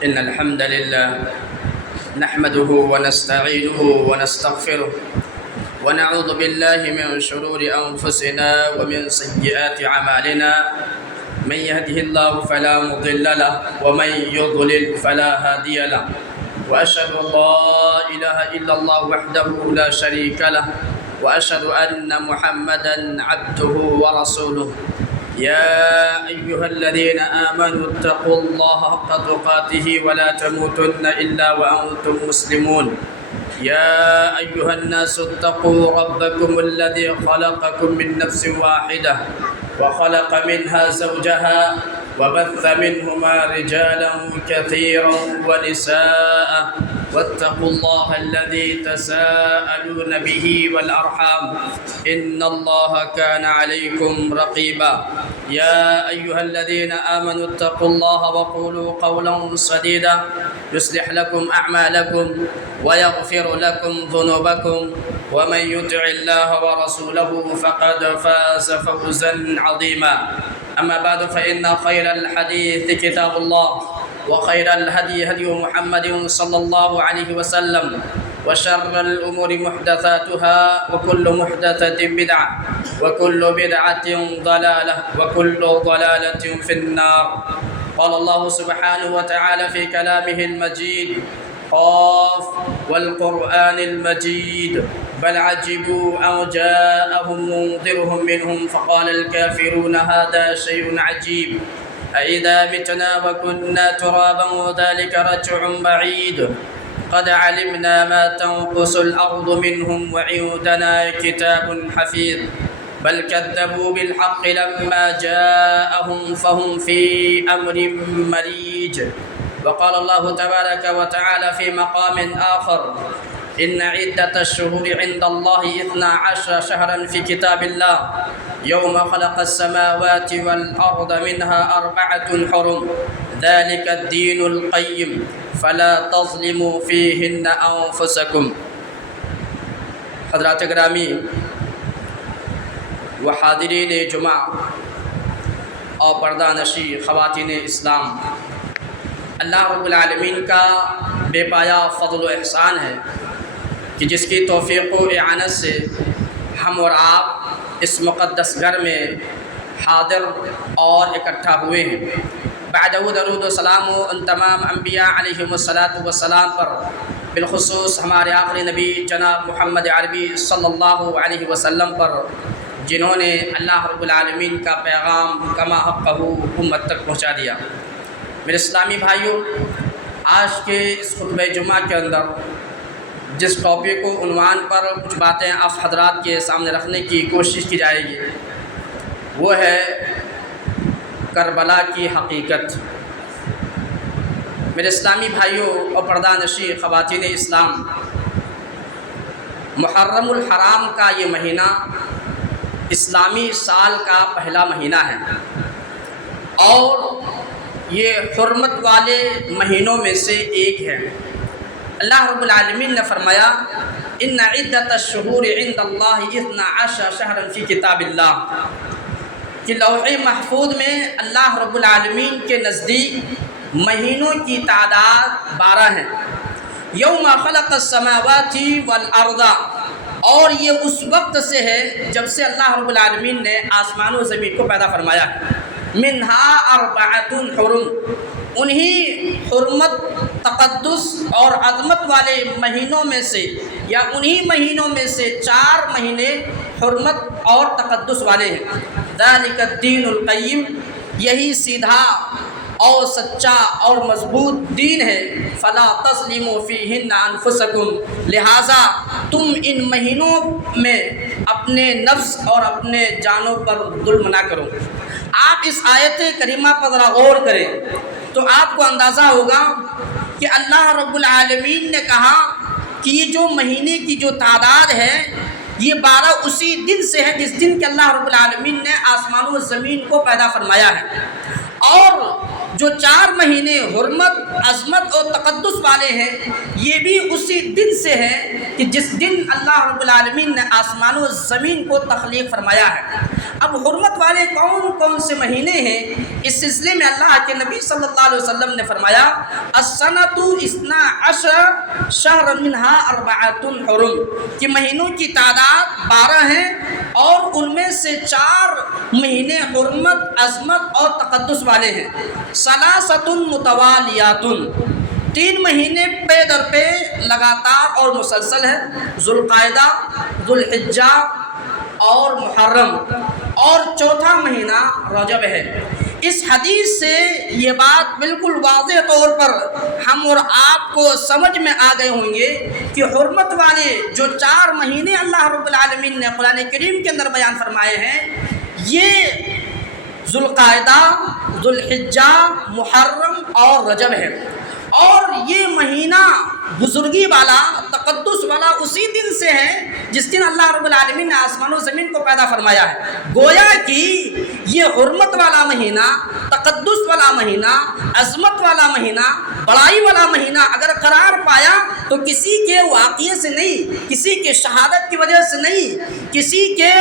إن الحمد لله نحمده ونستعينه ونستغفره ونعوذ بالله من شرور أنفسنا ومن سيئات أعمالنا. من يهده الله فلا مضل له ومن يضلل فلا هادي له. وأشهد أن لا إله إلا الله وحده لا شريك له وأشهد أن محمدا عبده ورسوله. يا أيها الذين آمنوا اتقوا الله حق تقاته ولا تموتن إلا وأنتم مسلمون. يا أيها الناس اتقوا ربكم الذي خلقكم من نفس واحدة وخلق منها زوجها وبث منهما رجالا كثيرا ونساء واتقوا الله الذي تساءلون به والأرحام إن الله كان عليكم رقيبا. يا أيها الذين آمنوا اتقوا الله وقولوا قولا سديدا يصلح لكم أعمالكم ويغفر لكم ذنوبكم ومن يطع الله ورسوله فقد فاز فوزا عظيما. أما بعد فإن خير الحديث كتاب الله وخير الهدي هدي محمد صلى الله عليه وسلم وشر الأمور محدثاتها وكل محدثة بدعة وكل بدعة ضلالة وكل ضلالة في النار. قال الله سبحانه وتعالى في كلامه المجيد: قاف والقرآن المجيد بل عجبوا أن جاءهم منذرهم منهم فقال الكافرون هذا شيء عجيب أإذا متنا وكنا ترابا وذلك رجع بعيد قد علمنا ما تنقص الأرض منهم وعندنا كتاب حفيظ بل كذبوا بالحق لما جاءهم فهم في أمر مريج. وقال الله تبارك وتعالى في مقام آخر: إن عدة الشهور عند الله 12 شهرا في كتاب الله يوم خلق السماوات والأرض منها 4 حرم ذلك الدين القيم فلا تظلموا فيهن أنفسكم. حضرات گرامی و حاضرین جمعہ اور پردہ نشی خواتین اسلام، اللہ رب العالمین کا بے پایا فضل و احسان ہے کہ جس کی توفیق و اعانت سے ہم اور آپ اس مقدس گھر میں حاضر اور اکٹھا ہوئے ہیں. بعد درود و سلام و ان تمام انبیاء علیہم السلام پر، بالخصوص ہمارے آخری نبی جناب محمد عربی صلی اللہ علیہ وسلم پر، جنہوں نے اللہ رب العالمین کا پیغام کما حقہ امت تک پہنچا دیا. میرے اسلامی بھائیوں، آج کے اس خطبہ جمعہ کے اندر جس ٹاپک کو عنوان پر کچھ باتیں آپ حضرات کے سامنے رکھنے کی کوشش کی جائے گی وہ ہے کربلا کی حقیقت. میرے اسلامی بھائیوں اور پردہ نشی خواتین اسلام، محرم الحرام کا یہ مہینہ اسلامی سال کا پہلا مہینہ ہے اور یہ حرمت والے مہینوں میں سے ایک ہے. اللہ رب العالمین نے فرمایا: ان عدت الشہور عند اللہ 12 شہرا فی کتاب اللہ، کہ لوح محفوظ میں اللہ رب العالمین کے نزدیک مہینوں کی تعداد 12 ہے. یوم خلق السماوات والارض، اور یہ اس وقت سے ہے جب سے اللہ رب العالمین نے آسمان و زمین کو پیدا فرمایا. منہا 4 حرم، انہی حرمت، تقدس اور عظمت والے مہینوں میں سے یا انہی مہینوں میں سے 4 مہینے حرمت اور تقدس والے ہیں. ذالک الدین القیم، یہی سیدھا اور سچا اور مضبوط دین ہے. فلا تظلموا فیہن انفسکم، لہٰذا تم ان مہینوں میں اپنے نفس اور اپنے جانوں پر ظلم نہ کرو. آپ اس آیت کریمہ پر ذرا غور کریں تو آپ کو اندازہ ہوگا کہ اللہ رب العالمین نے کہا کہ یہ جو مہینے کی جو تعداد ہے یہ 12 اسی دن سے ہے جس دن کہ اللہ رب العالمین نے آسمان و زمین کو پیدا فرمایا ہے. اور جو 4 مہینے حرمت، عظمت اور تقدس والے ہیں یہ بھی اسی دن سے ہیں کہ جس دن اللہ رب العالمین نے آسمان و زمین کو تخلیق فرمایا ہے۔ اب حرمت والے کون کون سے مہینے ہیں، اس سلسلے میں اللہ کے نبی صلی اللہ علیہ وسلم نے فرمایا السنۃ 12 شہرا منہا 4 حرم، کہ مہینوں کی تعداد 12 ہیں اور ان میں سے 4 مہینے حرمت، عظمت اور تقدس والے ہیں۔ ثلاثۃ متوالیات، 3 مہینے پے در پہ لگاتار اور مسلسل ہے، ذوالقعدہ، ذوالحجہ اور محرم، اور 4تھا مہینہ رجب ہے۔ اس حدیث سے یہ بات بالکل واضح طور پر ہم اور آپ کو سمجھ میں آ گئے ہوں گے کہ حرمت والے جو 4 مہینے اللہ رب العالمین نے قرآن کریم کے اندر بیان فرمائے ہیں، یہ ذوالقعدہ، ذوالحجہ، محرم اور رجب ہے۔ اور یہ مہینہ بزرگی والا، تقدس والا اسی دن سے ہے جس دن اللہ رب العالمین نے آسمان و زمین کو پیدا فرمایا ہے۔ گویا کہ یہ حرمت والا مہینہ، تقدس والا مہینہ، عظمت والا مہینہ، بڑائی والا مہینہ اگر قرار پایا تو کسی کے واقعے سے نہیں، کسی کے شہادت کی وجہ سے نہیں، کسی کے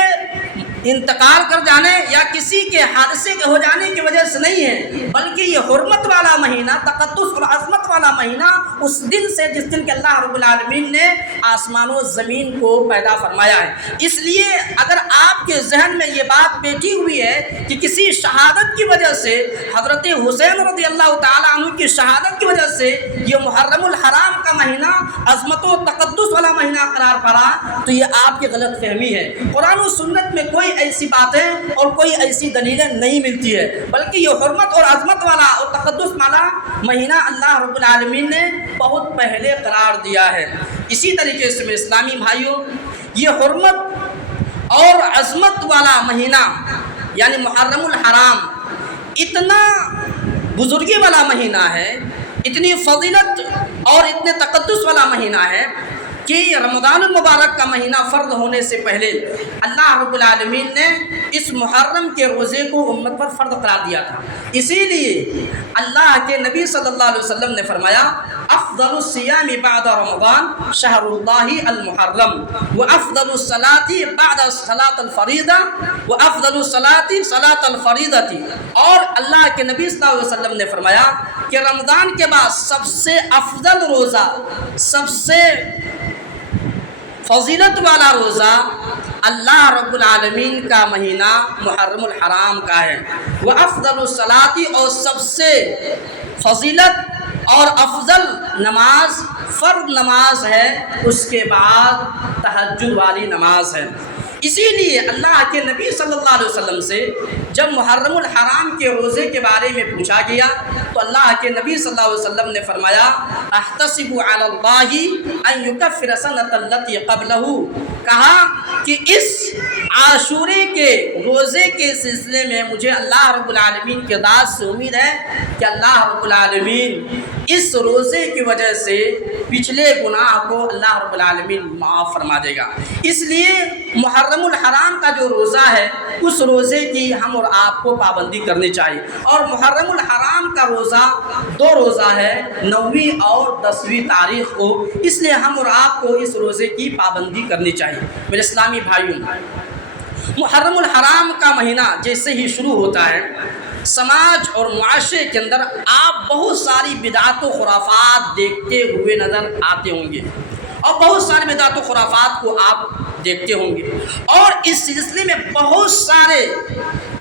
انتقال کر جانے یا کسی کے حادثے کے ہو جانے کی وجہ سے نہیں ہے، بلکہ یہ حرمت والا مہینہ، تقدس اور عظمت والا مہینہ اس دن سے جس دن کہ اللہ رب العالمین نے آسمان و زمین کو پیدا فرمایا ہے۔ اس لیے اگر آپ کے ذہن میں یہ بات بیٹھی ہوئی ہے کہ کسی شہادت کی وجہ سے، حضرت حسین رضی اللہ تعالیٰ عنہ کی شہادت کی وجہ سے یہ محرم الحرام کا مہینہ عظمت و تقدس والا مہینہ قرار پڑا، تو یہ آپ کی غلط فہمی ہے۔ قرآن و سنت میں کوئی ایسی باتیں اور کوئی ایسی دلیلیں نہیں ملتی ہے، بلکہ یہ حرمت اور عظمت والا اور تقدس والا مہینہ اللہ رب العالمین نے بہت پہلے قرار دیا ہے۔ اسی طریقے سے میرے اسلامی بھائیوں، یہ حرمت اور عظمت والا مہینہ یعنی محرم الحرام اتنا بزرگی والا مہینہ ہے، اتنی فضیلت اور اتنے تقدس والا مہینہ ہے کہ رمضان المبارک کا مہینہ فرض ہونے سے پہلے اللہ رب العالمین نے اس محرم کے روزے کو امت پر فرض قرار دیا تھا۔ اسی لیے اللہ کے نبی صلی اللہ علیہ وسلم نے فرمایا افضل الصیام بعد رمضان شہر اللہ المحرم وافضل الصلاة بعد صلاة الفریضہ وافضل الصلاة صلاة الفریضہ، اور اللہ کے نبی صلی اللہ علیہ وسلم نے فرمایا کہ رمضان کے بعد سب سے افضل روزہ، سب سے فضیلت والا روزہ اللہ رب العالمین کا مہینہ محرم الحرام کا ہے۔ وہ افضل الصلاة، اور سب سے فضیلت اور افضل نماز فرض نماز ہے، اس کے بعد تہجد والی نماز ہے۔ اسی لیے اللہ کے نبی صلی اللہ علیہ وسلم سے جب محرم الحرام کے روزے کے بارے میں پوچھا گیا تو اللہ کے نبی صلی اللہ علیہ وسلم نے فرمایا احتسب علی اللہ ان یکفر سنۃ التی قبلہ، کہا کہ اس عاشورے کے روزے کے سلسلے میں مجھے اللہ رب العالمین کے ذات سے امید ہے کہ اللہ رب العالمین اس روزے کی وجہ سے پچھلے گناہ کو اللہ رب العالمین معاف فرما دے گا۔ اس لیے محرم الحرام کا جو روزہ ہے اس روزے کی ہم اور آپ کو پابندی کرنی چاہیے، اور محرم الحرام کا روزہ 2 روزہ ہے، 9ویں اور 10ویں تاریخ کو، اس لیے ہم اور آپ کو اس روزے کی پابندی کرنی چاہیے۔ میرے اسلامی بھائیوں، محرم الحرام کا مہینہ جیسے ہی شروع ہوتا ہے سماج اور معاشرے کے اندر آپ بہت ساری بدعات و خرافات دیکھتے ہوئے نظر آتے ہوں گے، اور بہت سارے بدعات و خرافات کو آپ دیکھتے ہوں گے، اور اس سلسلے میں بہت سارے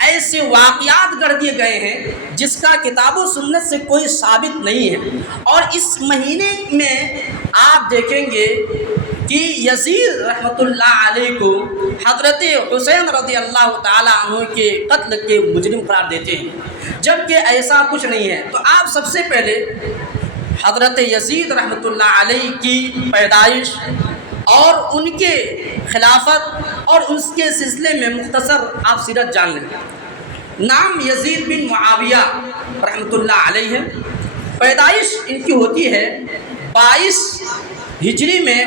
ایسے واقعات گڑھ دیے گئے ہیں جس کا کتاب و سنت سے کوئی ثابت نہیں ہے۔ اور اس مہینے میں آپ دیکھیں گے کہ یزید رحمۃ اللہ علیہ کو حضرت حسین رضی اللہ تعالیٰ عنہ کے قتل کے مجرم قرار دیتے ہیں، جبکہ ایسا کچھ نہیں ہے۔ تو آپ سب سے پہلے حضرت یزید رحمۃ اللہ علیہ کی پیدائش اور ان کے خلافت اور اس کے سلسلے میں مختصر آپ سیرت جان لیں۔ نام یزید بن معاویہ رحمۃ اللہ علیہ ہے، پیدائش ان کی ہوتی ہے 22 ہجری میں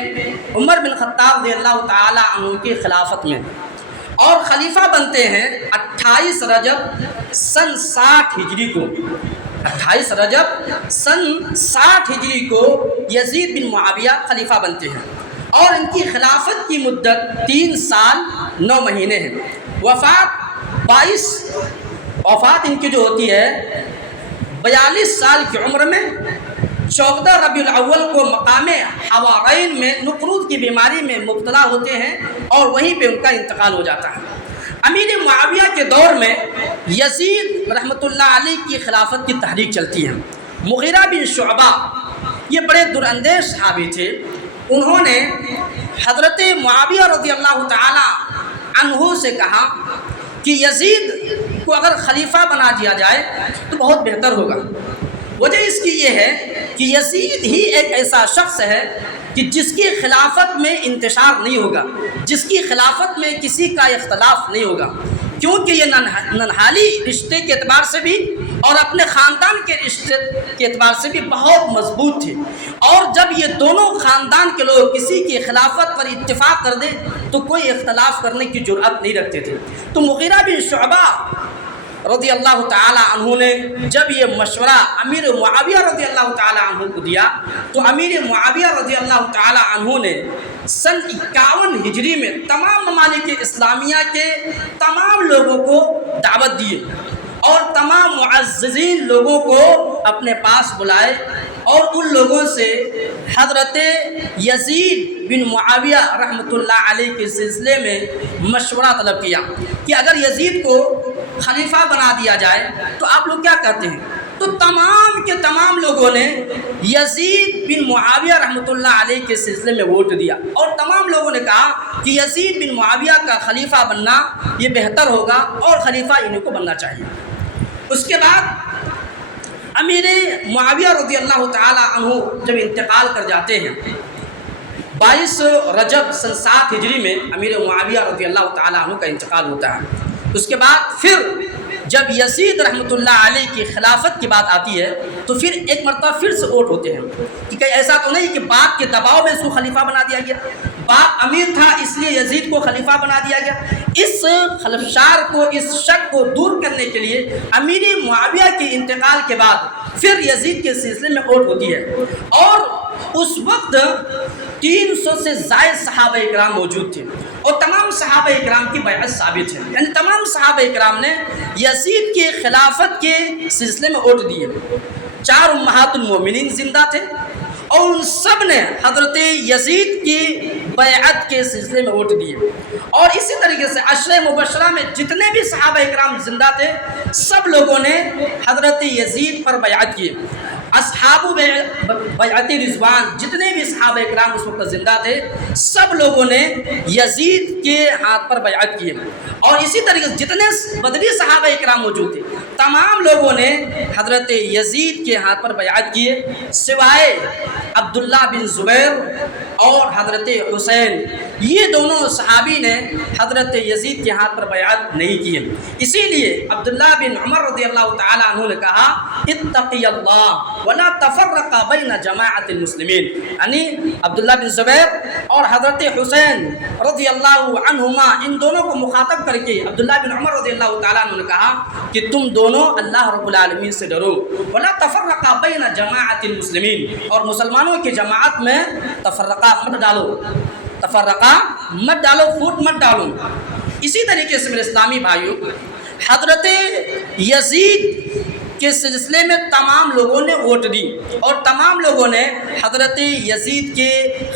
عمر بن خطاب رضی اللہ تعالیٰ عنہ کی خلافت میں، اور خلیفہ بنتے ہیں 28 رجب سن 60 ہجری کو۔ 28 رجب سن 60 ہجری کو یزید بن معاویہ خلیفہ بنتے ہیں، اور ان کی خلافت کی مدت 3 سال 9 مہینے ہے۔ وفات ان کی جو ہوتی ہے 42 سال کی عمر میں 14 ربیع الاول کو مقام حوارین میں نقرود کی بیماری میں مبتلا ہوتے ہیں اور وہیں پہ ان کا انتقال ہو جاتا ہے۔ امیر معاویہ کے دور میں یزید رحمۃ اللہ علیہ کی خلافت کی تحریک چلتی ہے۔ مغیرہ بن شعبہ یہ بڑے دراندیش صحابی تھے، انہوں نے حضرت معاویہ رضی اللہ تعالی عنہ سے کہا کہ یزید کو اگر خلیفہ بنا دیا جائے تو بہت بہتر ہوگا۔ وجہ اس کی یہ ہے کہ یزید ہی ایک ایسا شخص ہے کہ جس کی خلافت میں انتشار نہیں ہوگا، جس کی خلافت میں کسی کا اختلاف نہیں ہوگا، کیونکہ یہ ننحالی رشتے کے اعتبار سے بھی اور اپنے خاندان کے رشتے کے اعتبار سے بھی بہت مضبوط تھے، اور جب یہ دونوں خاندان کے لوگ کسی کی خلافت پر اتفاق کر دیں تو کوئی اختلاف کرنے کی جرأت نہیں رکھتے تھے۔ تو مغیرہ بن شعبہ رضی اللہ تعالی عنہ نے جب یہ مشورہ امیر معاویہ رضی اللہ تعالی عنہ کو دیا تو امیر معاویہ رضی اللہ تعالی عنہ نے سن 51 ہجری میں تمام ممالک اسلامیہ کے تمام لوگوں کو دعوت دی اور تمام معززین لوگوں کو اپنے پاس بلائے اور ان لوگوں سے حضرت یزید بن معاویہ رحمۃ اللہ علیہ کے سلسلے میں مشورہ طلب کیا کہ اگر یزید کو خلیفہ بنا دیا جائے تو آپ لوگ کیا کہتے ہیں؟ تو تمام کے تمام لوگوں نے یزید بن معاویہ رحمۃ اللہ علیہ کے سلسلے میں ووٹ دیا، اور تمام لوگوں نے کہا کہ یزید بن معاویہ کا خلیفہ بننا یہ بہتر ہوگا اور خلیفہ انہیں کو بننا چاہیے۔ اس کے بعد امیر معاویہ رضی اللہ تعالی عنہ جب انتقال کر جاتے ہیں 22 رجب سن 7 ہجری میں امیر معاویہ رضی اللہ تعالی عنہ کا انتقال ہوتا ہے۔ اس کے بعد پھر جب یزید رحمۃ اللہ علیہ کی خلافت کی بات آتی ہے تو پھر ایک مرتبہ پھر سے ووٹ ہوتے ہیں کہ کہیں ایسا تو نہیں کہ باپ کے دباؤ میں اس کو خلیفہ بنا دیا گیا، باپ امیر تھا اس لیے یزید کو خلیفہ بنا دیا گیا۔ اس خلفشار کو، اس شک کو دور کرنے کے لیے امیر معاویہ کے انتقال کے بعد پھر یزید کے سلسلے میں ووٹ ہوتی ہے، اور اس وقت 300 سے زائد صحابہ اکرام موجود تھے اور تمام صحابہ اکرام کی بیعت ثابت ہے، یعنی تمام صحابہ اکرام نے یزید کے خلافت کے سلسلے میں ووٹ دیے۔ 4 امہات المومنین زندہ تھے اور ان سب نے حضرت یزید کی بیعت کے سلسلے میں ووٹ دیے، اور اسی طریقے سے عشرہ مبشرہ میں جتنے بھی صحابہ اکرام زندہ تھے سب لوگوں نے حضرت یزید پر بیعت کی۔ اصحاب بیعت رضوان جتنے بھی صحابہ اکرام اس وقت زندہ تھے سب لوگوں نے یزید کے ہاتھ پر بیعت کی، اور اسی طریقے سے جتنے بدری صحابہ اکرام موجود تھے تمام لوگوں نے حضرت یزید کے ہاتھ پر بیعت کیے، سوائے عبداللہ بن زبیر اور حضرت حسین، یہ دونوں صحابی نے حضرت یزید کے ہاتھ پر بیعت نہیں کی۔ اسی لیے عبداللہ بن عمر رضی اللہ تعالی عنہ نے کہا اتقی اللہ ولا تفرق بین جماعت المسلمین، یعنی عبداللہ بن زبیر اور حضرت حسین رضی اللہ عنہما ان دونوں کو مخاطب کر کے عبداللہ بن عمر رضی اللہ تعالیٰ عنہ نے کہا کہ تم دونوں اللہ رب العالمین سے ڈرو، ولا تفرق بین جماعت المسلمین، اور مسلمانوں کی جماعت میں تفرقہ مت ڈالو، پھوٹ مت ڈالو۔ اسی طریقے سے میرے اسلامی بھائیوں، حضرت یزید کے سلسلے میں تمام لوگوں نے ووٹ دی اور تمام لوگوں نے حضرت یزید کے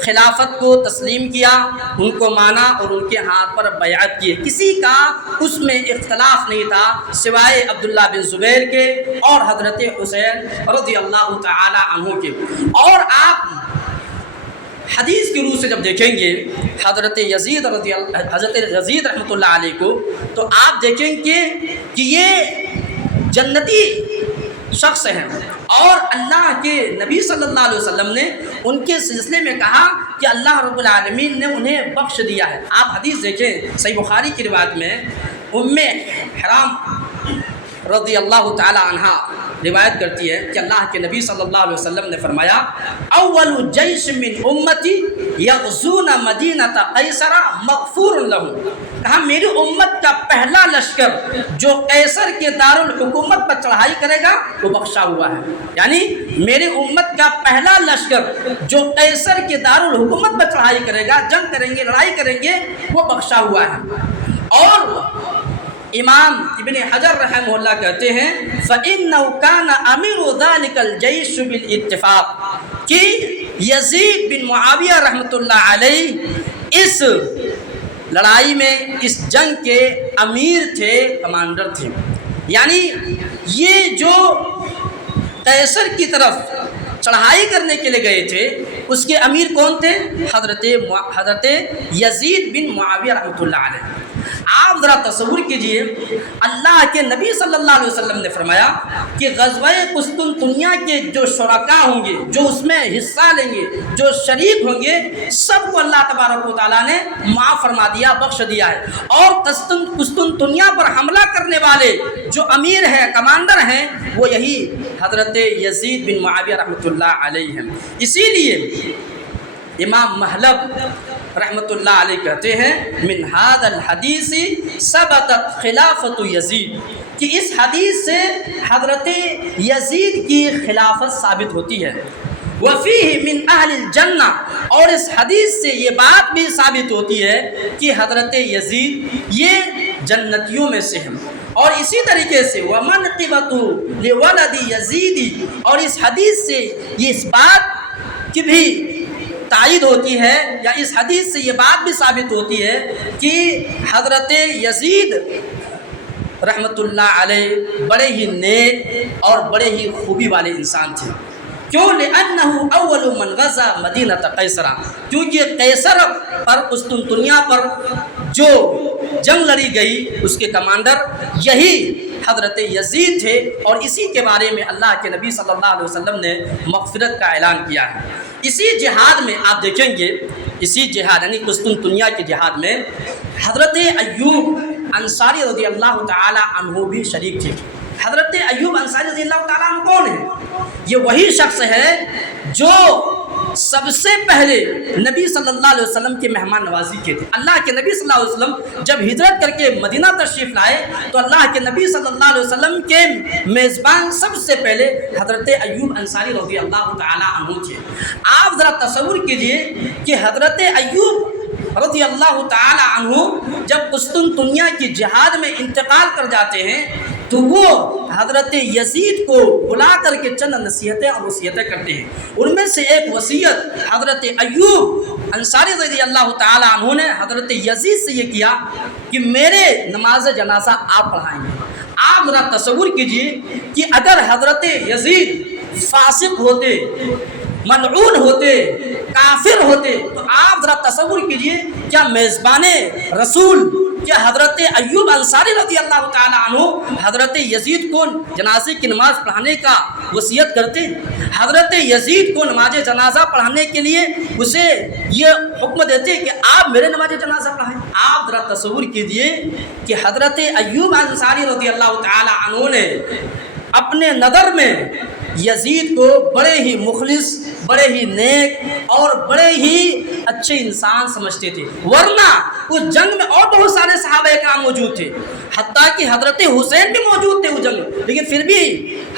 خلافت کو تسلیم کیا، ان کو مانا اور ان کے ہاتھ پر بیعت کی۔ کسی کا اس میں اختلاف نہیں تھا سوائے عبداللہ بن زبیر کے اور حضرت حسین رضی اللہ تعالی عنہ کے۔ اور آپ حدیث کی روح سے جب دیکھیں گے حضرت یزید رحمۃ اللہ علیہ کو تو آپ دیکھیں گے کہ یہ جنتی شخص ہیں، اور اللہ کے نبی صلی اللہ علیہ وسلم نے ان کے سلسلے میں کہا کہ اللہ رب العالمین نے انہیں بخش دیا ہے۔ آپ حدیث دیکھیں صحیح بخاری کی روایت میں ام حرام رضی اللہ تعالی عنہا روایت کرتی ہے کہ اللہ کے نبی صلی اللہ علیہ وسلم نے فرمایا اول جیش من امتی یغزون مدینۃ قیصر مغفور لهم، کہا میری امت کا پہلا لشکر جو قیصر کے دارالحکومت پر چڑھائی کرے گا وہ بخشا ہوا ہے، یعنی میری امت کا پہلا لشکر جو قیصر کے دارالحکومت پر چڑھائی کرے گا، جنگ کریں گے، لڑائی کریں گے، وہ بخشا ہوا ہے۔ اور امام ابن حجر رحمہ اللہ کہتے ہیں فَإِنَّهُ كَانَ أَمِيرُ ذَلِكَ الْجَيْشُ بِالْإِتِّفَاقِ کہ یزید بن معاویہ رحمۃ اللہ علیہ اس لڑائی میں، اس جنگ کے امیر تھے، کمانڈر تھے، یعنی یہ جو قیصر کی طرف چڑھائی کرنے کے لیے گئے تھے اس کے امیر کون تھے؟ حضرت یزید بن معاویہ رحمۃ اللہ علیہ۔ آپ ذرا تصور کیجئے، اللہ کے نبی صلی اللہ علیہ وسلم نے فرمایا کہ غزوہ قسطنطنیہ کے جو شرکاء ہوں گے، جو اس میں حصہ لیں گے، جو شریک ہوں گے، سب کو اللہ تبارک و تعالیٰ نے معاف فرما دیا، بخش دیا ہے، اور قسطنطنیہ پر حملہ کرنے والے جو امیر ہیں، کمانڈر ہیں، وہ یہی حضرت یزید بن معاویہ رحمۃ اللہ علیہ ہیں۔ اسی لیے امام محلب رحمۃ اللہ علیہ کہتے ہیں من هذا الحدیث ثبتت خلافت یزید، کہ اس حدیث سے حضرت یزید کی خلافت ثابت ہوتی ہے۔ وفیہ من اہل الجنہ، اور اس حدیث سے یہ بات بھی ثابت ہوتی ہے کہ حضرت یزید یہ جنتیوں میں سے ہیں۔ اور اسی طریقے سے وَمَنْقِبَةُ لِوَلَدِ یزید، اور اس حدیث سے یہ اس بات کی بھی تائید ہوتی ہے، یا اس حدیث سے یہ بات بھی ثابت ہوتی ہے کہ حضرت یزید رحمۃ اللہ علیہ بڑے ہی نیک اور بڑے ہی خوبی والے انسان تھے۔ کیوں؟ لأنه اول من غزا مدینۃ قیصر، کیونکہ قیصر پر، قسطنطنیہ پر جو جنگ لڑی گئی اس کے کمانڈر یہی حضرت یزید تھے، اور اسی کے بارے میں اللہ کے نبی صلی اللہ علیہ وسلم نے مغفرت کا اعلان کیا ہے۔ اسی جہاد میں آپ دیکھیں گے، اسی جہاد یعنی قسطنطنیہ کے جہاد میں حضرت ایوب انصاری رضی اللہ تعالی عنہ بھی شریک تھے۔ حضرت ایوب انصاری رضی اللہ تعالیٰ عنہ کون ہے؟ یہ وہی شخص ہے جو سب سے پہلے نبی صلی اللہ علیہ وسلم کے مہمان نوازی کے تھے۔ اللہ کے نبی صلی اللہ علیہ وسلم جب ہجرت کر کے مدینہ تشریف لائے تو اللہ کے نبی صلی اللہ علیہ وسلم کے میزبان سب سے پہلے حضرت ایوب انصاری رضی اللہ تعالیٰ عنہ تھے۔ آپ ذرا تصور کیجئے کہ حضرت ایوب رضی اللہ تعالیٰ عنہ جب قسطنطنیہ کی جہاد میں انتقال کر جاتے ہیں تو وہ حضرت یزید کو بلا کر کے چند نصیحتیں اور وصیتیں کرتے ہیں۔ ان میں سے ایک وصیت حضرت ایوب انصاری رضی اللہ تعالیٰ عنہ نے حضرت یزید سے یہ کیا کہ میرے نماز جنازہ آپ پڑھائیں گے۔ آپ ذرا تصور کیجئے کہ اگر حضرت یزید فاسق ہوتے، ملعون ہوتے، کافر ہوتے، تو آپ ذرا تصور کیجئے کیا میزبان رسول، کیا حضرت ایوب انصاری رضی اللہ تعالیٰ عنہ حضرت یزید کو جنازے کی نماز پڑھانے کا وصیت کرتے؟ حضرت یزید کو نماز جنازہ پڑھانے کے لیے اسے یہ حکم دیتے کہ آپ میرے نماز جنازہ پڑھائیں؟ آپ ذرا تصور کیجئے کہ حضرت ایوب انصاری رضی اللہ تعالیٰ عنہ نے اپنے نظر میں یزید کو بڑے ہی مخلص، بڑے ہی نیک اور بڑے ہی اچھے انسان سمجھتے تھے، ورنہ اس جنگ میں اور بہت سارے صحابہ کرام موجود تھے، حتیٰ کہ حضرت حسین بھی موجود تھے اس جنگ میں، لیکن پھر بھی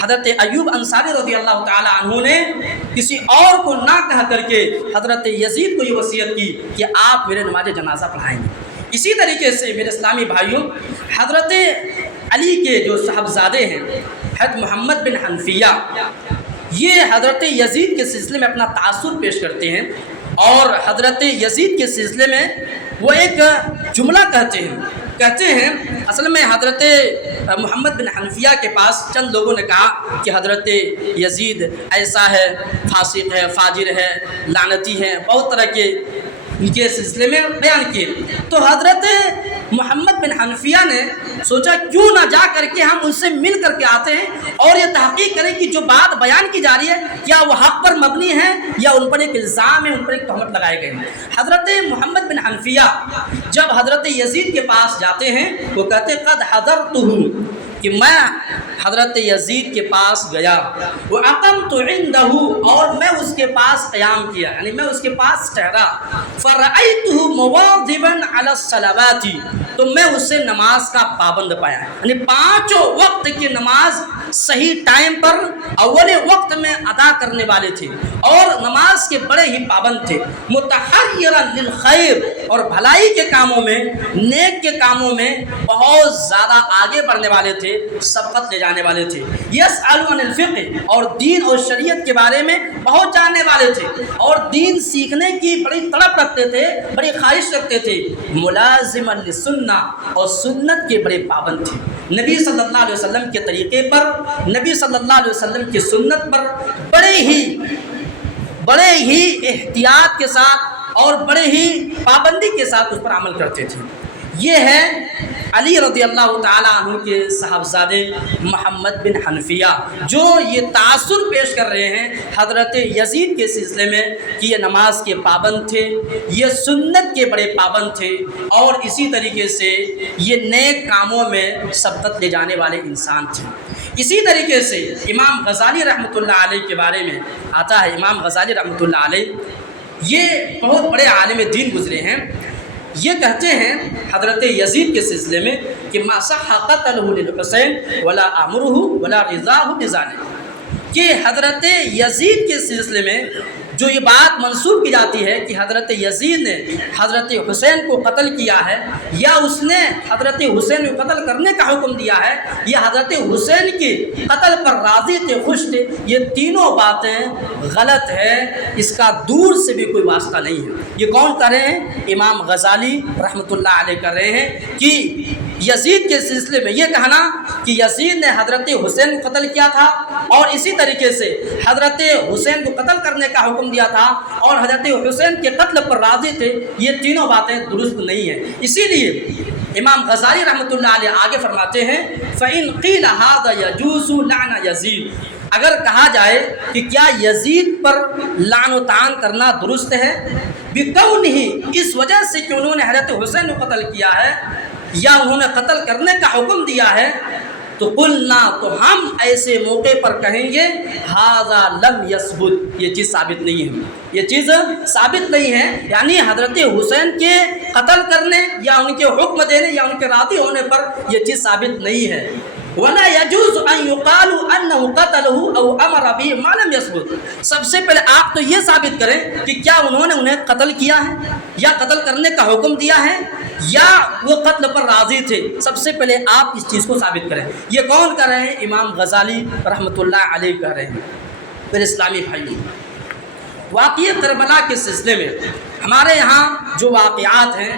حضرت ایوب انصاری رضی اللہ تعالی عنہ نے کسی اور کو نہ کہہ کر کے حضرت یزید کو یہ وصیت کی کہ آپ میرے نماز جنازہ پڑھائیں گے۔ اسی طریقے سے میرے اسلامی بھائیوں، حضرت علی کے جو صاحبزادے ہیں حضرت محمد بن حنفیہ، یہ حضرت یزید کے سلسلے میں اپنا تأثر پیش کرتے ہیں، اور حضرت یزید کے سلسلے میں وہ ایک جملہ کہتے ہیں اصل میں حضرت محمد بن حنفیہ کے پاس چند لوگوں نے کہا کہ حضرت یزید ایسا ہے، فاسق ہے، فاجر ہے، لعنتی ہے، بہت طرح کے ان کے سلسلے میں بیان کیے، تو حضرت محمد بن حنفیہ نے سوچا کیوں نہ جا کر کے ہم ان سے مل کر کے آتے ہیں اور یہ تحقیق کریں کہ جو بات بیان کی جا رہی ہے کیا وہ حق پر مبنی ہے یا ان پر ایک الزام ہے، ان پر ایک تہمت لگائے گئے ہیں۔ حضرت محمد بن حنفیہ جب حضرت یزید کے پاس جاتے ہیں وہ کہتے قد حضرتہ، کہ میں حضرت یزید کے پاس گیا، وَأَقَمْتُ عِنْدَهُ، اور میں اس کے پاس قیام کیا، یعنی میں اس کے پاس ٹھہرا، فَرَأَيْتُهُ مُوَاظِبًا عَلَى الصَّلَوَاتِ، تو میں اسے نماز کا پابند پایا، یعنی پانچوں وقت کی نماز صحیح ٹائم پر اول وقت میں ادا کرنے والے تھے اور نماز کے بڑے ہی پابند تھے، متحیرا للخیر، اور بھلائی کے کاموں میں، نیک کے کاموں میں بہت زیادہ آگے بڑھنے والے تھے، سبقت لے جانے والے تھے، یسأل عن الفقہ، اور دین اور شریعت کے بارے میں بہت جاننے والے تھے اور دین سیکھنے کی بڑی تڑپ رکھتے تھے، بڑی خواہش رکھتے تھے، ملازما للسنہ، اور سنت کے بڑے پابند تھے، نبی صلی اللہ علیہ وسلم کے طریقے پر، نبی صلی اللہ علیہ وسلم کی سنت پر بڑے ہی احتیاط کے ساتھ اور بڑے ہی پابندی کے ساتھ اس پر عمل کرتے تھے۔ یہ ہے علی رضی اللہ تعالیٰ عنہ کے صاحبزادے محمد بن حنفیہ، جو یہ تاثر پیش کر رہے ہیں حضرت یزید کے سلسلے میں کہ یہ نماز کے پابند تھے، یہ سنت کے بڑے پابند تھے، اور اسی طریقے سے یہ نیک کاموں میں سبقت لے جانے والے انسان تھے۔ اسی طریقے سے امام غزالی رحمۃ اللہ علیہ کے بارے میں آتا ہے، امام غزالی رحمۃ اللہ علیہ یہ بہت بڑے عالم دین گزرے ہیں، یہ کہتے ہیں حضرت یزید کے سلسلے میں کہ ما صح قتلہ للحسین ولا امرہ ولا رضاہ بذلک، کہ حضرت یزید کے سلسلے میں جو یہ بات منسوب کی جاتی ہے کہ حضرت یزید نے حضرت حسین کو قتل کیا ہے یا اس نے حضرت حسین کو قتل کرنے کا حکم دیا ہے یا حضرت حسین کی قتل پر راضی تھے، خوش تھے، یہ تینوں باتیں غلط ہے، اس کا دور سے بھی کوئی واسطہ نہیں ہے۔ یہ کون کر رہے ہیں؟ امام غزالی رحمۃ اللہ علیہ کر رہے ہیں کہ یزید کے سلسلے میں یہ کہنا کہ یزید نے حضرت حسین کو قتل کیا تھا اور اسی طریقے سے حضرت حسین کو قتل کرنے کا حکم دیا تھا اور حضرت حسین کے قتل پر راضی تھے، یہ تینوں باتیں درست نہیں ہیں۔ اسی لیے امام غزالی رحمۃ اللہ علیہ آگے فرماتے ہیں فَإِنْ قِيلَ هَذَا يَجُوزُ لَعْنَ يَزِيدَ، اگر کہا جائے کہ کیا یزید پر لعن و طعن کرنا درست ہے، بِقَوْلِهِ، اس وجہ سے کہ انہوں نے حضرت حسین کو قتل کیا ہے یا انہوں نے قتل کرنے کا حکم دیا ہے، تو قلنا، تو ہم ایسے موقع پر کہیں گے ھذا لم یثبت، یہ چیز ثابت نہیں ہے، یہ چیز ثابت نہیں ہے، یعنی حضرت حسین کے قتل کرنے یا ان کے حکم دینے یا ان کے راضی ہونے پر یہ چیز ثابت نہیں ہے۔ ولا يجوز ان يقال انه قتله او امر به ما لم يثبت، سب سے پہلے آپ تو یہ ثابت کریں کہ کیا انہوں نے انہیں قتل کیا ہے یا قتل کرنے کا حکم دیا ہے یا وہ قتل پر راضی تھے، سب سے پہلے آپ اس چیز کو ثابت کریں۔ یہ کون کر رہے ہیں؟ امام غزالی رحمۃ اللہ علیہ کر رہے ہیں۔ پھر اسلامی بھائی، واقعہ کربلا کے سلسلے میں ہمارے یہاں جو واقعات ہیں،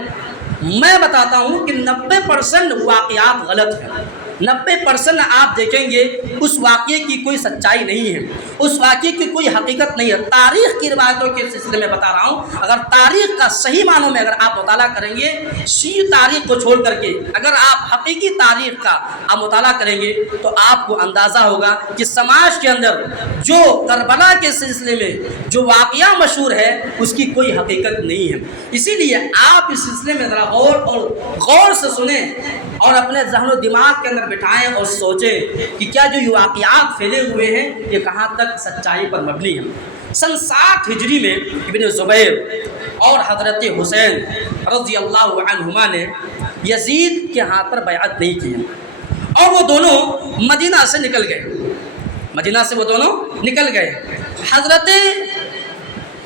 میں بتاتا ہوں کہ 90% واقعات غلط ہیں، 90% آپ دیکھیں گے اس واقعے کی کوئی سچائی نہیں ہے، اس واقعے کی کوئی حقیقت نہیں ہے۔ تاریخ کی روایتوں کے سلسلے میں بتا رہا ہوں، اگر تاریخ کا صحیح معنوں میں اگر آپ مطالعہ کریں گے، شیعہ تاریخ کو چھوڑ کر کے اگر آپ حقیقی تاریخ کا آپ مطالعہ کریں گے تو آپ کو اندازہ ہوگا کہ سماج کے اندر جو کربلا کے سلسلے میں جو واقعہ مشہور ہے اس کی کوئی حقیقت نہیں ہے۔ اسی لیے آپ اس سلسلے میں ذرا غور سے سنیں اور اپنے ذہن و دماغ کے اندر بٹھائیں اور سوچیں کہ کیا جو یہ واقعات پھیلے ہوئے ہیں یہ کہاں تک سچائی پر مبنی ہیں۔ سن 60 ہجری میں ابن زبیر اور حضرت حسین رضی اللہ عنہما نے یزید کے ہاتھ پر بیعت نہیں کی اور وہ دونوں مدینہ سے نکل گئے، مدینہ سے وہ دونوں نکل گئے۔ حضرت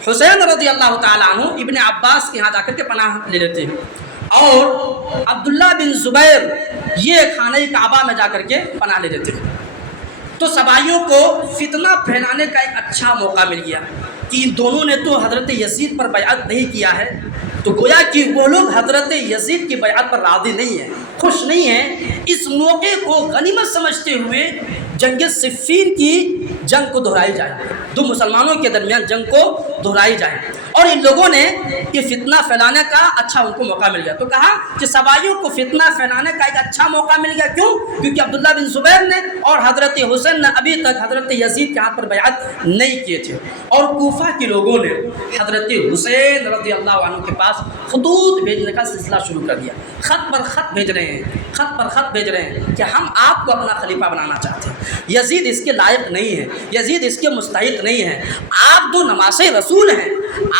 حسین رضی اللہ تعالیٰ عنہ ابن عباس کے ہاں جا کر کے پناہ لے لیتے ہیں اور عبداللہ بن زبیر یہ خانہ کعبہ میں جا کر کے پناہ لے لیتے ہیں۔ تو سبائیوں کو فتنہ پھیلانے کا ایک اچھا موقع مل گیا کہ ان دونوں نے تو حضرت یزید پر بیعت نہیں کیا ہے، تو گویا کہ وہ لوگ حضرت یزید کی بیعت پر راضی نہیں ہیں، خوش نہیں ہیں۔ اس موقع کو غنیمت سمجھتے ہوئے جنگ صفین کی جنگ کو دہرائی جائے، دو مسلمانوں کے درمیان جنگ کو دہرائی جائے اور ان لوگوں نے یہ فتنہ پھیلانے کا اچھا ان کو موقع مل گیا، تو کہا کہ سبائیوں کو فتنہ پھیلانے کا ایک اچھا موقع مل گیا، کیوں؟ کیونکہ عبداللہ بن زبیر نے اور حضرت حسین نے ابھی تک حضرت یزید کے ہاتھ پر بیعت نہیں کیے تھے، اور کوفہ کے لوگوں نے حضرت حسین رضی اللہ عنہ کے پاس خطوط بھیجنے کا سلسلہ شروع کر دیا، خط پر خط بھیج رہے ہیں، خط پر خط بھیج رہے ہیں کہ ہم آپ کو اپنا خلیفہ بنانا چاہتے ہیں، یزید اس کے لائق نہیں ہے، یزید اس کے مستحق نہیں ہے، آپ تو نماز رسول ہیں،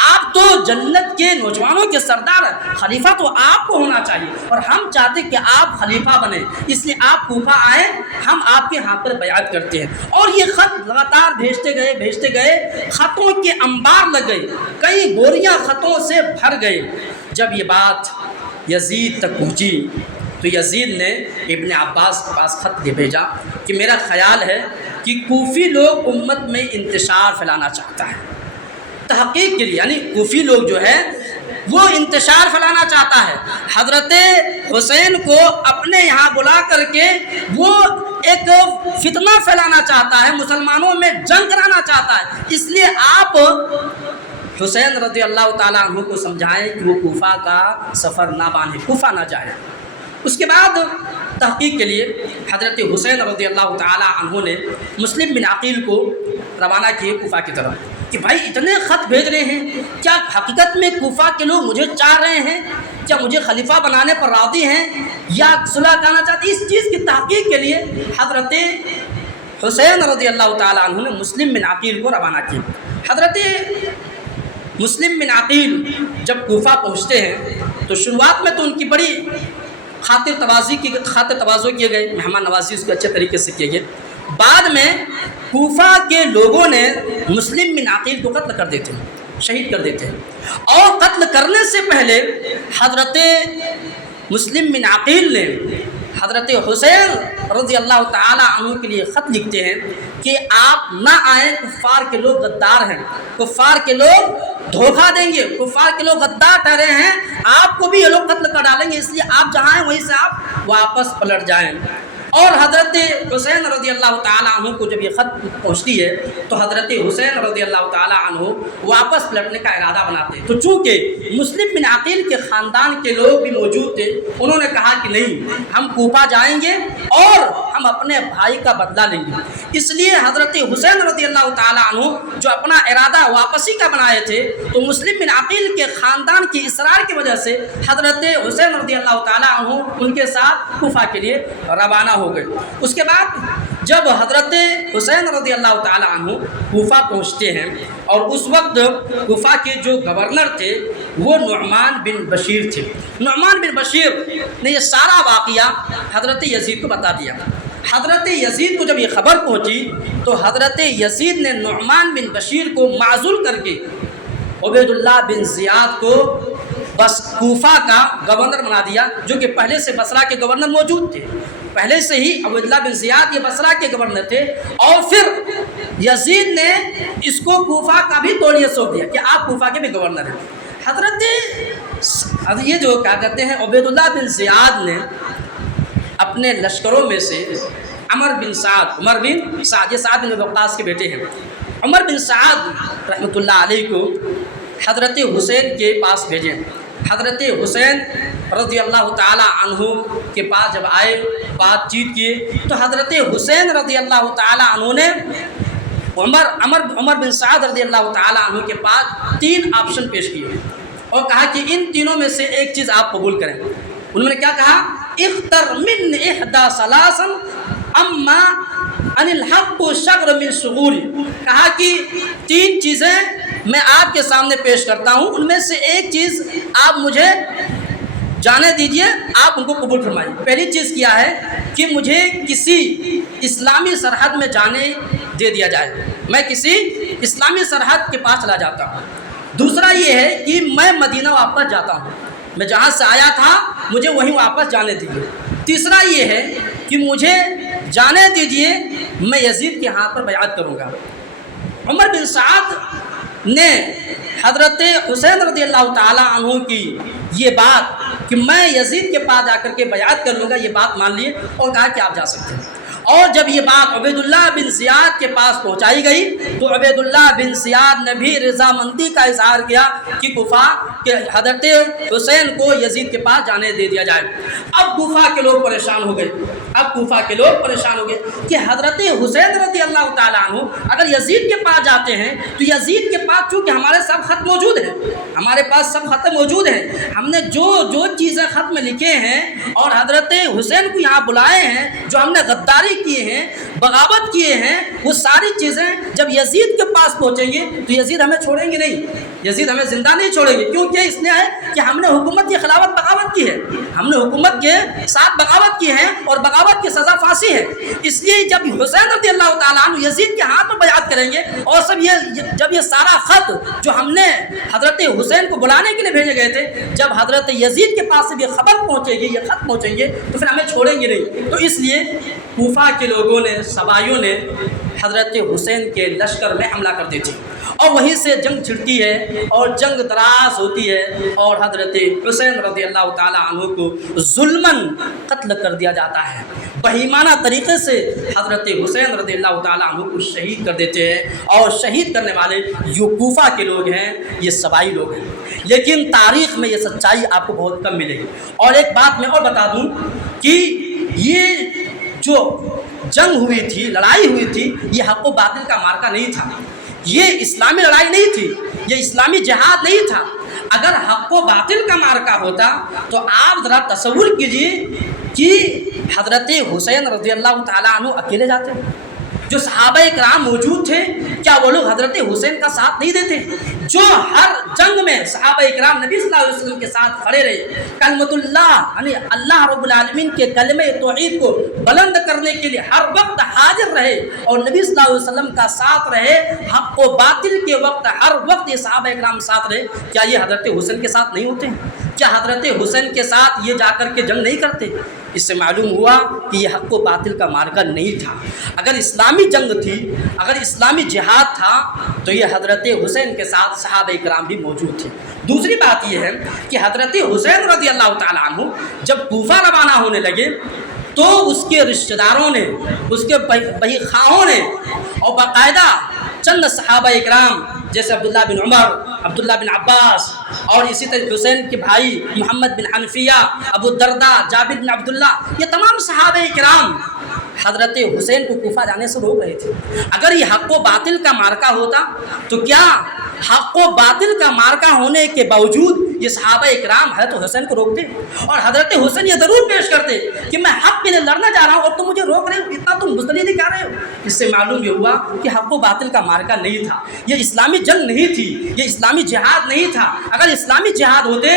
آپ تو جنت کے نوجوانوں کے سردار ہیں، خلیفہ تو آپ کو ہونا چاہیے، اور ہم چاہتے کہ آپ خلیفہ بنیں، اس لیے آپ کوفہ آئیں، ہم آپ کے ہاتھ پر بیعت کرتے ہیں۔ اور یہ خط لگاتار بھیجتے گئے، خطوں کے انبار لگ گئے، کئی بوریاں خطوں سے بھر گئے۔ جب یہ بات یزید تک پہنچی تو یزید نے ابن عباس کے پاس خط لے بھیجا کہ میرا خیال ہے کہ کوفی لوگ امت میں انتشار پھیلانا چاہتا ہے، تحقیق کے لیے، یعنی کوفی لوگ جو ہے وہ انتشار پھیلانا چاہتا ہے، حضرت حسین کو اپنے یہاں بلا کر کے وہ ایک فتنہ پھیلانا چاہتا ہے، مسلمانوں میں جنگ کرانا چاہتا ہے، اس لیے آپ حسین رضی اللہ تعالیٰ عنہ کو سمجھائیں کہ وہ کوفہ کا سفر نہ باندھیں، کوفہ نہ جائیں۔ اس کے بعد تحقیق کے لیے حضرت حسین رضی اللہ تعالیٰ عنہ نے مسلم بن عقیل کو روانہ کیے کوفہ کی طرف کہ بھائی اتنے خط بھیج رہے ہیں، کیا حقیقت میں کوفہ کے لوگ مجھے چاہ رہے ہیں؟ کیا مجھے خلیفہ بنانے پر راضی ہیں یا صلح کرنا چاہتے ہیں؟ اس چیز کی تحقیق کے لیے حضرت حسین رضی اللہ تعالیٰ عنہ نے مسلم بن عقیل کو روانہ کیا۔ حضرت مسلم بن عقیل جب کوفہ پہنچتے ہیں تو شروعات میں تو ان کی بڑی خاطر تواضع کیے گئے، مہمان نوازی اس کو اچھے طریقے سے کیے گئے۔ بعد میں کوفہ کے لوگوں نے مسلم بن عقیل کو قتل کر دیتے ہیں، شہید کر دیتے ہیں، اور قتل کرنے سے پہلے حضرت مسلم بن عقیل نے حضرت حسین رضی اللہ تعالیٰ عنہ کے لیے خط لکھتے ہیں کہ آپ نہ آئیں، کفار کے لوگ غدار ہیں، کفار کے لوگ دھوکہ دیں گے، کفار کے لوگ غدار ٹھہرے ہیں، آپ کو بھی یہ لوگ قتل کر ڈالیں گے، اس لیے آپ جہاں ہیں وہیں سے آپ واپس پلٹ جائیں۔ اور حضرت حسین رضی اللہ تعالیٰ عنہ کو جب یہ خط پہنچتی ہے تو حضرت حسین رضی اللہ تعالیٰ عنہ واپس پلٹنے کا ارادہ بناتے ہیں، تو چونکہ مسلم بن عقیل کے خاندان کے لوگ بھی موجود تھے، انہوں نے کہا کہ نہیں، ہم کوفہ جائیں گے اور ہم اپنے بھائی کا بدلہ لیں گے۔ اس لیے حضرت حسین رضی اللہ تعالیٰ عنہ جو اپنا ارادہ واپسی کا بنائے تھے، تو مسلم بن عقیل کے خاندان کی اصرار کی وجہ سے حضرت حسین رضی اللہ تعالیٰ عنہ ان کے ساتھ کوفہ کے لیے روانہ ہو گئے۔ اس کے بعد جب حضرت حسین رضی اللہ تعالیٰ عنہ کوفہ پہنچتے ہیں، اور اس وقت کوفہ کے جو گورنر تھے وہ نعمان بن بشیر تھے، نعمان بن بشیر نے یہ سارا واقعہ حضرت یزید کو بتا دیا۔ حضرت یزید کو جب یہ خبر پہنچی تو حضرت یزید نے نعمان بن بشیر کو معزول کر کے عبید اللہ بن زیاد کو بس کوفہ کا گورنر بنا دیا، جو کہ پہلے سے بصرہ کے گورنر موجود تھے، پہلے سے ہی عبید اللہ بن زیاد یہ بصرہ کے گورنر تھے، اور پھر یزید نے اس کو کوفہ کا بھی تولیہ سونپ دیا کہ آپ کوفہ کے بھی گورنر ہیں۔ حضرت یہ جو کیا کہتے ہیں عبید اللہ بن زیاد نے اپنے لشکروں میں سے عمر بن سعد، یہ سعد بن وقاص کے بیٹے ہیں، عمر بن سعد رحمۃ اللہ علیہ کو حضرت حسین کے پاس بھیجیں۔ حضرت حسین رضی اللہ تعالیٰ عنہ کے پاس جب آئے، بات چیت کیے، تو حضرت حسین رضی اللہ تعالیٰ عنہ نے عمر بن سعد رضی اللہ تعالیٰ عنہ کے پاس 3 آپشن پیش کیے اور کہا کہ ان تینوں میں سے ایک چیز آپ قبول کریں۔ انہوں نے کیا کہا؟ اختر من احدى ثلاثا اما ان الحق شغر من شغوری، کہا کہ 3 چیزیں میں آپ کے سامنے پیش کرتا ہوں، ان میں سے ایک چیز آپ مجھے جانے دیجئے، آپ ان کو قبول فرمائیے۔ پہلی چیز کیا ہے کہ مجھے کسی اسلامی سرحد میں جانے دے دیا جائے، میں کسی اسلامی سرحد کے پاس چلا جاتا ہوں۔ دوسرا یہ ہے کہ میں مدینہ واپس جاتا ہوں، میں جہاں سے آیا تھا مجھے وہیں واپس جانے دیجیے۔ تیسرا یہ ہے کہ مجھے جانے دیجیے، میں یزید کے ہاتھ پر بیعت کروں گا۔ عمر بن سعد نے حضرت حسین رضی اللہ تعالیٰ عنہ کی یہ بات کہ میں یزید کے پاس جا کر کے بیعت کر لوں گا، یہ بات مان لیے اور کہا کہ آپ جا سکتے ہیں۔ اور جب یہ بات عبیداللہ بن زیاد کے پاس پہنچائی گئی تو عبیداللہ بن زیاد نے بھی رضامندی کا اظہار کیا کہ کوفہ کہ حضرت حسین کو یزید کے پاس جانے دے دیا جائے۔ اب کوفہ کے لوگ پریشان ہو گئے، کہ حضرت حسین رضی اللہ تعالیٰ عنہ اگر یزید کے پاس جاتے ہیں تو یزید کے پاس چونکہ ہمارے سب خط موجود ہیں، ہم نے جو چیزیں خط میں لکھے ہیں اور حضرت حسین کو یہاں بلائے ہیں، جو ہم نے غداری کیے ہیں، بغاوت کیے ہیں، وہ ساری چیزیں جب یزید کے پاس پہنچیں گے تو یزید ہمیں چھوڑیں گے نہیں، یزید ہمیں زندہ نہیں چھوڑیں گے، کیونکہ اس لیے ہے کہ ہم نے حکومت کی خلاف بغاوت کی ہے، ہم نے حکومت کے ساتھ بغاوت کی ہے اور بغاوت کی سزا پھانسی ہے۔ اس لیے جب حسین رضی اللہ تعالیٰ عنہ یزید کے ہاتھ میں بیعت کریں گے اور جب یہ سارا خط جو ہم نے حضرت حسین کو بلانے کے لیے بھیجے گئے تھے، جب حضرت یزید کے پاس سے یہ خبر پہنچے گی، یہ خط پہنچیں گے تو پھر ہمیں چھوڑیں گے نہیں۔ تو اس لیے کوفہ کے لوگوں نے، سبائیوں نے حضرت حسین کے لشکر میں حملہ کر دی تھی اور وہیں سے جنگ چھڑتی ہے اور جنگ دراز ہوتی ہے اور حضرت حسین رضی اللہ تعالیٰ عنہ کو ظلماً قتل کر دیا جاتا ہے۔ بہیمانہ طریقے سے حضرت حسین رضی اللہ تعالیٰ عنہ کو شہید کر دیتے ہیں، اور شہید کرنے والے جو کوفہ کے لوگ ہیں یہ سبائی لوگ ہیں۔ لیکن تاریخ میں یہ سچائی آپ کو بہت کم ملے گی۔ اور ایک بات میں اور بتا دوں کہ یہ جو جنگ ہوئی تھی، لڑائی ہوئی تھی، یہ حق و باطل کا معرکہ نہیں تھا، یہ اسلامی لڑائی نہیں تھی، یہ اسلامی جہاد نہیں تھا۔ اگر حق و باطل کا معرکہ ہوتا تو آپ ذرا تصور کیجئے کہ حضرت حسین رضی اللہ تعالیٰ عنہ اکیلے جاتے، جو صحابہ کرام موجود تھے کیا وہ لوگ حضرت حسین کا ساتھ نہیں دیتے؟ جو ہر جنگ میں صحابہ کرام نبی صلی اللہ علیہ وسلم کے ساتھ کھڑے رہے، کلمۃ اللہ یعنی اللہ رب العالمین کے کلمہ توحید کو بلند کرنے کے لیے ہر وقت حاضر رہے اور نبی صلی اللہ علیہ وسلم کا ساتھ رہے، حق و باطل کے وقت ہر وقت یہ صحابہ کرام ساتھ رہے، کیا یہ حضرت حسین کے ساتھ نہیں ہوتے ہیں؟ کیا حضرت حسین کے ساتھ یہ جا کر کے جنگ نہیں کرتے؟ اس سے معلوم ہوا کہ یہ حق و باطل کا معرکہ نہیں تھا۔ اگر اسلامی جنگ تھی، اگر اسلامی جہاد تھا تو یہ حضرت حسین کے ساتھ صحابہ کرام بھی موجود تھے۔ دوسری بات یہ ہے کہ حضرت حسین رضی اللہ تعالیٰ عنہ جب کوفہ روانہ ہونے لگے تو اس کے رشتہ داروں نے، اس کے بہی خواہوں نے اور باقاعدہ چند صحابہ اکرام جیسے عبداللہ بن عمر، عبداللہ بن عباس اور اسی طرح حسین کے بھائی محمد بن حنفیہ، ابو الدرداء، جابر بن عبداللہ، یہ تمام صحابہ اکرام حضرت حسین کو کوفہ جانے سے روک رہے تھے۔ اگر یہ حق و باطل کا معرکہ ہوتا تو کیا حق و باطل کا معرکہ ہونے کے باوجود یہ صحابہ اکرام حضرت حسین کو روکتے اور حضرت حسین یہ ضرور پیش کرتے کہ میں حق کے لیے لڑنا چاہ رہا ہوں اور تم مجھے روک رہے ہو، اتنا تم بزدلی دکھا رہے ہو۔ اس سے معلوم یہ ہوا کہ حق و باطل کا معرکہ نہیں تھا، یہ اسلامی جنگ نہیں تھی، یہ اسلامی جہاد نہیں تھا۔ اگر اسلامی جہاد ہوتے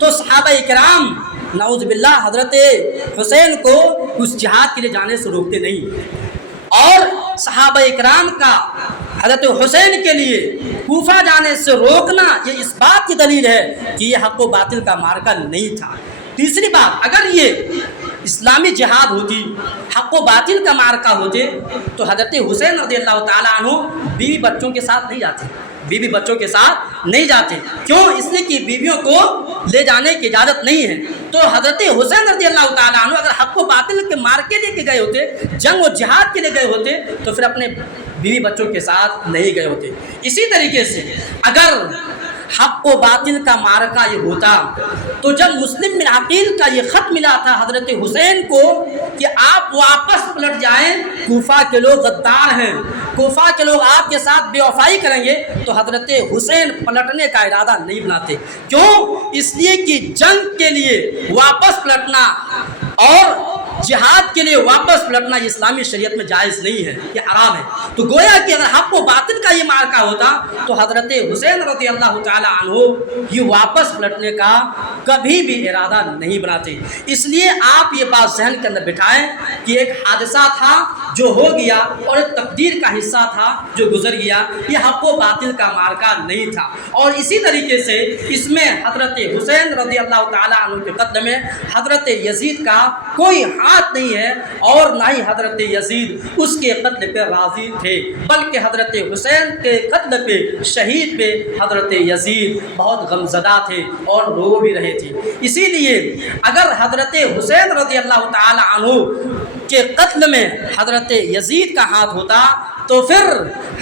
تو صحابہ اکرام نعوذ باللہ حضرت حسین کو اس جہاد کے لیے جانے سے روکتے نہیں، اور صحابہ اکرام کا حضرت حسین کے لیے کوفہ جانے سے روکنا یہ اس بات کی دلیل ہے کہ یہ حق و باطل کا معرکہ نہیں تھا۔ تیسری بات، اگر یہ اسلامی جہاد ہوتی، حق و باطل کا معرکہ ہوتے تو حضرت حسین رضی اللہ تعالیٰ عنہ بیوی بچوں کے ساتھ نہیں جاتے، بیوی بچوں کے ساتھ نہیں جاتے۔ کیوں؟ اس لیے کہ بیویوں کو لے جانے کی اجازت نہیں ہے۔ تو حضرت حسین رضی اللہ تعالیٰ عنہ اگر حق و باطل کے معرکے لے کے گئے ہوتے، جنگ و جہاد کے لیے گئے ہوتے تو پھر اپنے بیوی بچوں کے ساتھ نہیں گئے ہوتے۔ اسی طریقے سے اگر حق و باطل کا معرکہ یہ ہوتا تو جب مسلم بن عقیل کا یہ خط ملا تھا حضرت حسین کو کہ آپ واپس پلٹ جائیں، کوفہ کے لوگ غدار ہیں، کوفہ کے لوگ آپ کے ساتھ بے وفائی کریں گے، تو حضرت حسین پلٹنے کا ارادہ نہیں بناتے۔ کیوں؟ اس لیے کہ جنگ کے لیے واپس پلٹنا اور جہاد کے لیے واپس پلٹنا یہ اسلامی شریعت میں جائز نہیں ہے، یہ حرام ہے۔ تو گویا کہ اگر حق و باطل کا یہ معرکہ ہوتا تو حضرت حسین رضی اللہ تعالیٰ عنہ یہ واپس پلٹنے کا کبھی بھی ارادہ نہیں بناتے۔ اس لیے آپ یہ بات ذہن کے اندر بٹھائیں کہ ایک حادثہ تھا جو ہو گیا اور ایک تقدیر کا حصہ تھا جو گزر گیا، یہ حق و باطل کا معرکہ نہیں تھا۔ اور اسی طریقے سے اس میں حضرت حسین رضی اللہ تعالیٰ عنہ کے قتل میں حضرت یزید کا کوئی ہاتھ نہیں ہے، اور نہ ہی حضرت یزید اس کے قتل پہ راضی تھے، بلکہ حضرت حسین کے قتل پہ، شہید پہ حضرت یزید بہت غمزدہ تھے اور رو بھی رہے تھے۔ اسی لیے اگر حضرت حسین رضی اللہ تعالیٰ عنہ کے قتل میں حضرت یزید کا ہاتھ ہوتا تو پھر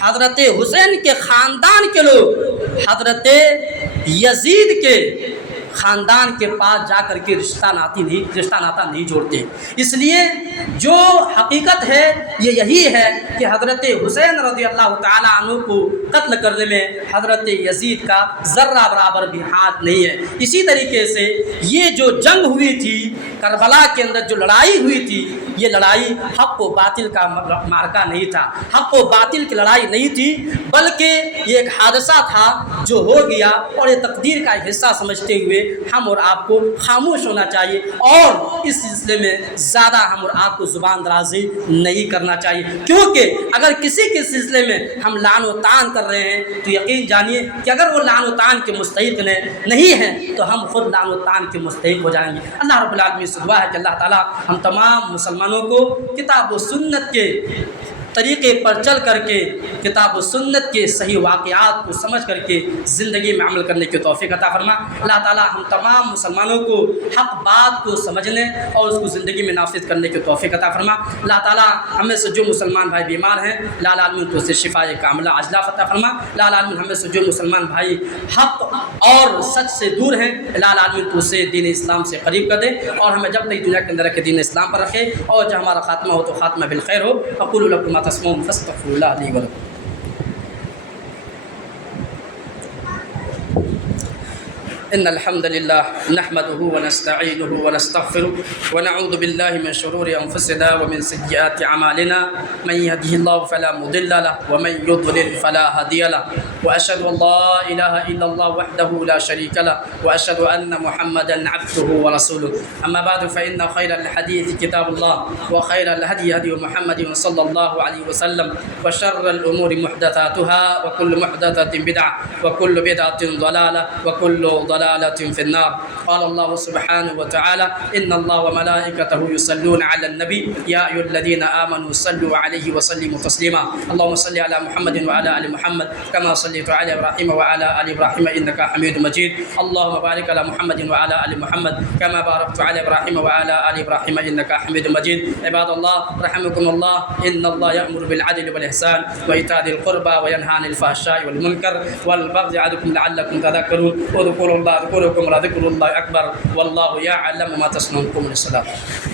حضرت حسین کے خاندان کے لوگ حضرت یزید کے خاندان کے پاس جا کر کے رشتہ ناتا نہیں جوڑتے۔ اس لیے جو حقیقت ہے یہ یہی ہے کہ حضرت حسین رضی اللہ تعالیٰ عنہ کو قتل کرنے میں حضرت یزید کا ذرہ برابر بھی ہاتھ نہیں ہے۔ اسی طریقے سے یہ جو جنگ ہوئی تھی کربلا کے اندر، جو لڑائی ہوئی تھی، یہ لڑائی حق و باطل کا معرکہ نہیں تھا، حق و باطل کی لڑائی نہیں تھی، بلکہ یہ ایک حادثہ تھا جو ہو گیا، اور یہ تقدیر کا ایک حصہ سمجھتے ہوئے ہم اور آپ کو خاموش ہونا چاہیے، اور اس سلسلے میں زیادہ ہم اور آپ کو زبان درازی نہیں کرنا چاہیے، کیونکہ اگر کسی کے سلسلے میں ہم لعن و طعن کر رہے ہیں تو یقین جانیے کہ اگر وہ لعن و طعن کے مستحق نہیں ہیں تو ہم خود لعن و طعن کے مستحق ہو جائیں گے۔ اللہ رب العالمین سے دعا ہے کہ اللہ تعالی ہم تمام مسلمانوں کو کتاب و سنت کے طریقے پر چل کر کے، کتاب و سنت کے صحیح واقعات کو سمجھ کر کے زندگی میں عمل کرنے کی توفیق عطا فرما۔ اللہ تعالیٰ ہم تمام مسلمانوں کو حق بات کو سمجھنے اور اس کو زندگی میں نافذ کرنے کی توفیق عطا فرما۔ اللہ تعالیٰ ہمیں سے جو مسلمان بھائی بیمار ہیں لا العالمین تو اسے شفا کاملہ عاجلہ عطا فرما۔ لا العالمین ہمیں سے جو مسلمان بھائی حق اور سچ سے دور ہیں لا العالمین تو اسے دین اسلام سے قریب کر دے، اور ہمیں جب تک دنیا کے اندر رکھے دین اسلام پر رکھے، اور جب ہمارا خاتمہ ہو تو خاتمہ بالخیر ہو۔ اقول لکم ما تسمعون فاستغفروا الله لي ولكم۔ إن الحمد لله نحمده ونستعينه ونستغفره ونعوذ بالله من شرور أنفسنا ومن سيئات أعمالنا، من يهده الله فلا مضل له ومن يضلل فلا هادي له، وأشهد أن لا إله إلا الله وحده لا شريك له، وأشهد أن محمدا عبده ورسوله، أما بعد فإن خير الحديث كتاب الله، وخير الهدي هدي محمد صلى الله عليه وسلم، وشر الأمور محدثاتها، وكل محدثة بدعة، وكل بدعة ضلالة، وكل ضلالة في النار۔ قال الله سبحانه وتعالى إن الله وملائكته يصلون على النبي يا أيها الذين آمنوا صلوا عليه وسلموا تسليما۔ اللهم صل على محمد وعلى آل محمد كما صليت على إبراهيم وعلى آل إبراهيم إنك حميد مجيد۔ اللهم بارك على محمد وعلى آل محمد كما باركت على إبراهيم وعلى آل إبراهيم إنك حميد مجيد۔ عباد الله رحمكم الله، إن الله يأمر بالعدل والإحسان وإيتاء ذي القربى وينهى عن الفحشاء والمنكر والبغي يعظكم لعلكم تذكرون، واذكروا الله اذكركم ولذكر الله أكبر والله يعلم ما تصنعون۔ قوموا للصلاة۔